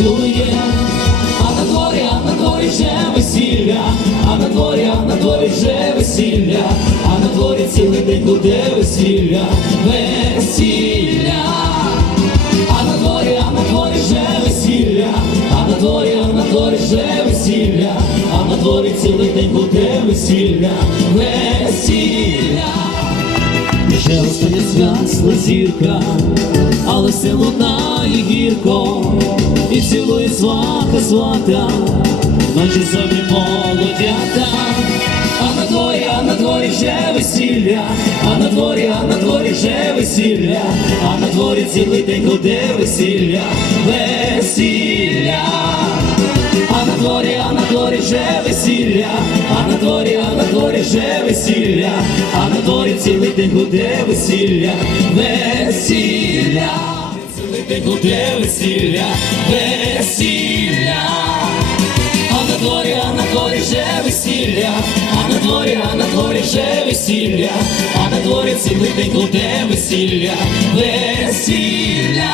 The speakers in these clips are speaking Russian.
танцює, а на дворі, а на дворі вже весілля, а на дворі, а на дворі вже весілля, а на дворі цілий день буде весілля, весілля, а на дворі, а на дворі вже весілля, а на дворі, а на дворі вже весілля, а на дворі цілий день буде весілля, весілля. Вже розстає свясла зірка, але все лунає гірко, і цілує сваха свата, ночі собі молодята, а на дворі, а на дворі вже весілля, а на дворі, а на дворі вже весілля, а на дворі цілий день буде весілля, весілля. А на дворі вже весілля, а на дворі, а на дворі вже весілля, а на дворі цілий день гуде весілля, весілля, цілий день гуде весілля, весілля. А на дворі, а на дворі вже весілля, а на дворі, а на дворі вже весілля, а на дворі цілий день гуде весілля, весілля.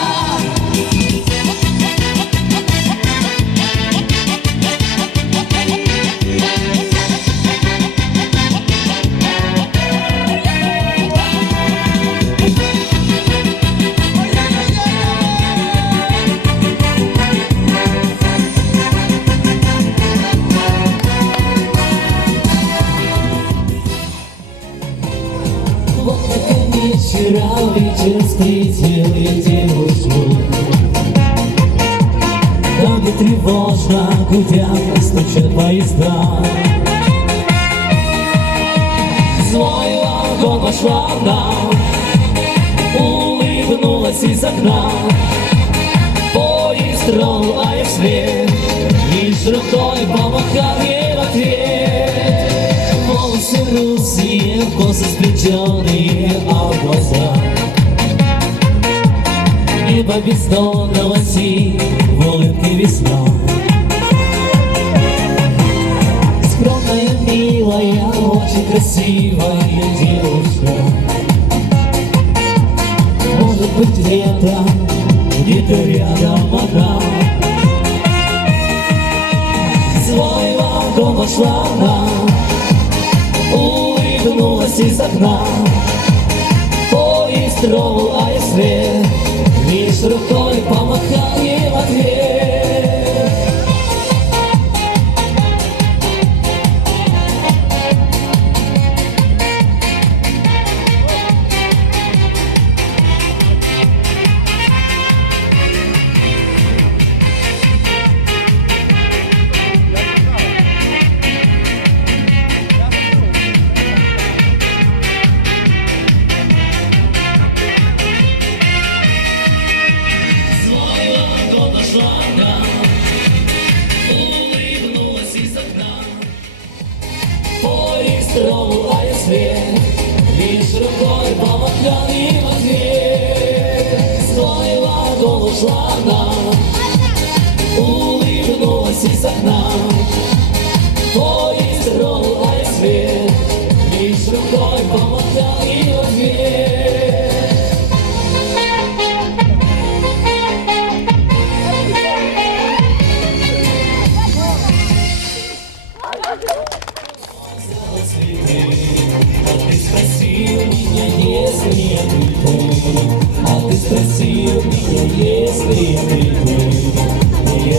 Вчера вечер встретили девушку Там, где тревожно гудят, стучат поезда. Свой вагон вошла она Улыбнулась из окна. Поезд тронул, а я вслед Лишь рукой помахал ей русые, косы сплетенные, а глаза Небо бездонного си, в весна Скромная, милая, очень красивая девушка. Может быть где-то, где-то рядом она. Свой вагон вошла она улыбнулась из окна Поезд тронул, а я свет Лишь рукой помахал ей в ответ ушла она Улыбнулась из окна меня, если не ты И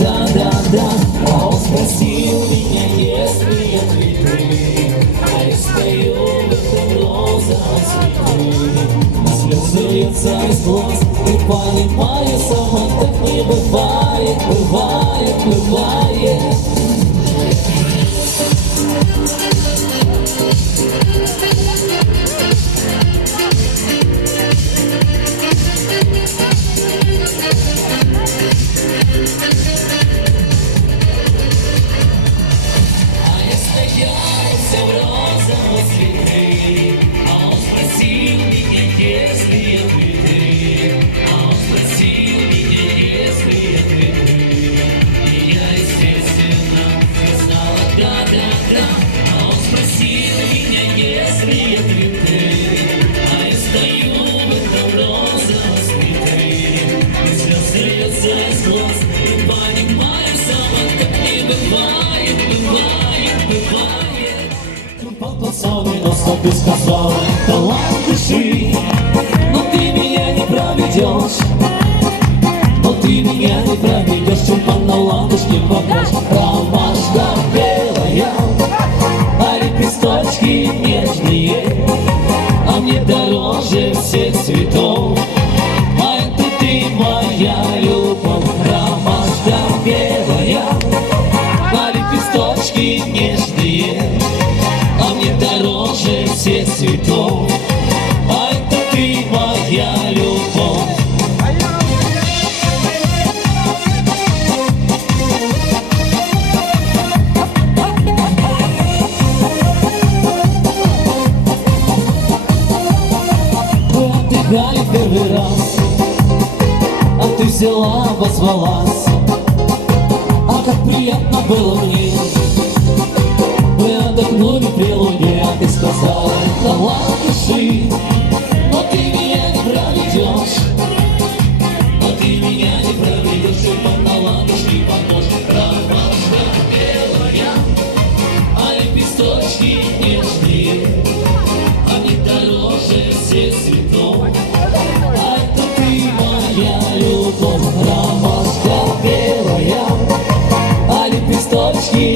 да-да-да А он спросил меня, если я не ты А я стою в этом розовом цвету Слезы льются из глаз И понимаю, сама так не бывает Бывает, бывает свіє квіти, а я стою виховно заспіти, і сльози я це з глаз, і понімаю сама, і биває, биває, биває. Покласовый, но стоп сказал, да ладно, дыши, но ты меня не проведешь, но ты меня не проведешь, чумпан, да ладно, взяла, обозвалась. А как приятно было мне. Мы отдохнули при луне ты сказала, талант души Но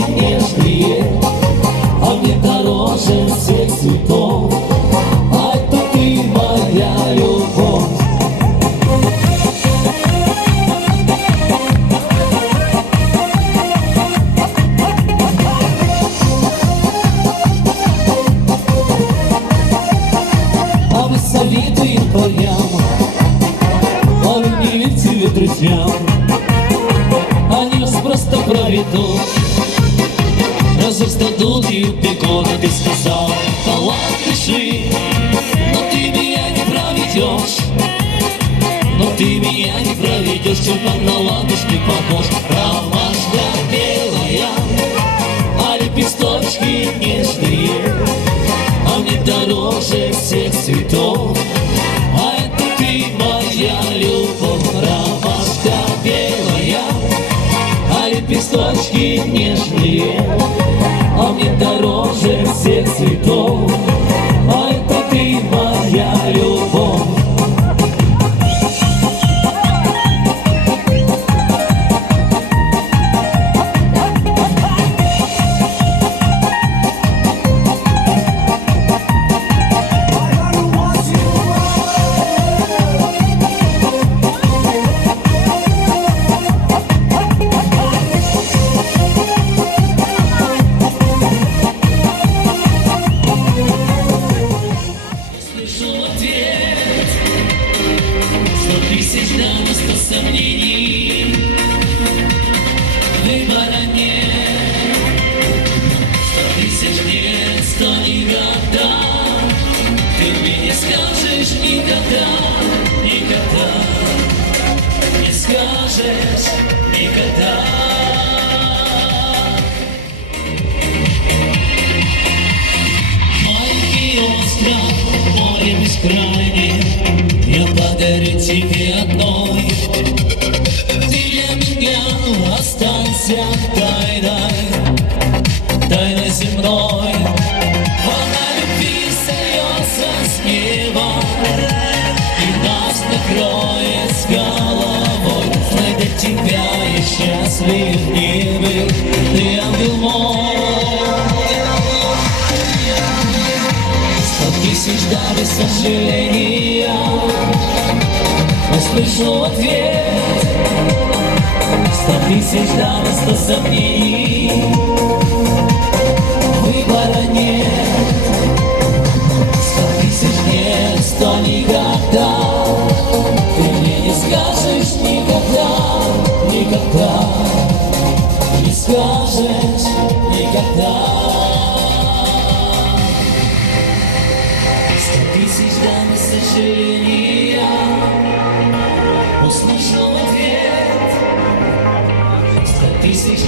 лепесточки проведешь Чулпан на ладошке похож. Ромашка белая А лепесточки нежные. А мне дороже всех цветов. А это ты моя любовь, ромашка белая, а лепесточки нежные, Сто тысяч да на сто сомнений. Выбора нет. Сто тысяч нет, сто никогда Ты мне не скажешь никогда, никогда Не скажешь никогда остров, море бескрайнее, тебе одной. Для меня останься тайной, тайной земной. Волна любви сольется с неба, И нас накроет с головой. Знай, тебя я счастлив не был, Ты ангел мой. Сто тысяч да без сожаления Услышу в ответ. Сто тысяч да на сто сомнений. Выбора нет. Сто тысяч нет, сто никогда Ты мне не скажешь никогда, никогда. Не скажешь никогда. Сто тысяч на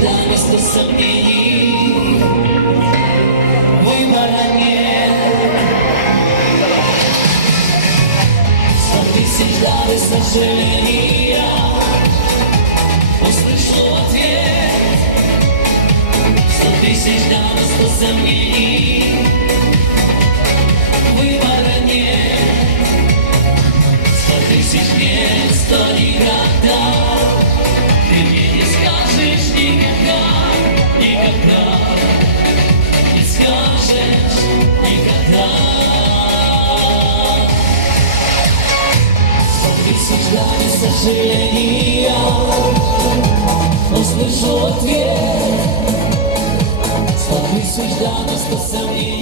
Сто тысяч да на сто сомнений Выбора нет. Сто тысяч без сожаления Услышал в ответ Сто тысяч сто сомнений выбора нет Сто тысяч нет, сожаления Услышу ответ да, но сто сомнений